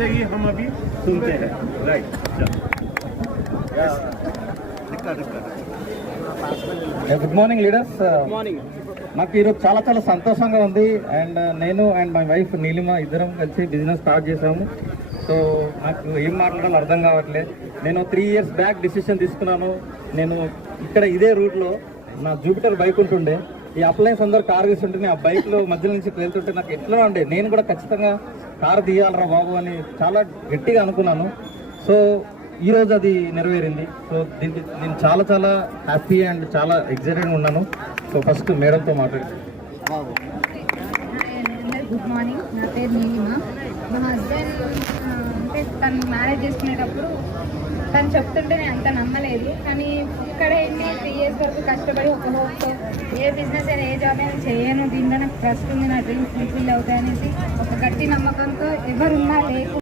से ही हम अभी सुनते हैं राइट గుడ్ మార్నింగ్ లీడర్స్. నాకు ఈరోజు చాలా చాలా సంతోషంగా ఉంది. అండ్ నేను అండ్ మై వైఫ్ నీలిమ ఇద్దరం కలిసి బిజినెస్ స్టార్ట్ చేసాము. సో నాకు ఏం మాట్లాడాలో అర్థం కావట్లేదు. నేను 3 years బ్యాక్ డిసిషన్ తీసుకున్నాను. నేను ఇక్కడ ఇదే రూట్లో నా జూపిటర్ బైక్ ఉంటుండే, ఈ అప్లయన్స్ అందరూ కార్ తీస్తుంటే ఆ బైక్లో మధ్యలో నుంచి వెళ్తుంటే నాకు ఎట్లా ఉండే, నేను కూడా ఖచ్చితంగా కారు తీయాలరా బాబు అని చాలా గట్టిగా అనుకున్నాను. సో ఈరోజు అది నెరవేరింది. సో నేను చాలా చాలా హ్యాపీ అండ్ చాలా ఎక్సైటెడ్గా ఉన్నాను. సో ఫస్ట్ మేడంతో మాట్లాడి. గుడ్ మార్నింగ్, నా పేరు నీలిమ. మా హస్బెండ్ అంటే తను మ్యారేజ్ చేసుకునేటప్పుడు తను చెప్తుంటే నేను అంత నమ్మలేదు. కానీ ఇక్కడ ఏంటి 3 years వరకు కష్టపడి ఒక హోప్తో ఏ బిజినెస్ అయినా ఏ జాబ్ అయినా చేయను, దీంట్లో నాకు ట్రస్ట్ ఉంది, నా డ్రీమ్స్ ఫుల్ఫిల్ అవుతాయనేసి ఒక గట్టి నమ్మకంతో ఎవరున్నా లేకుండా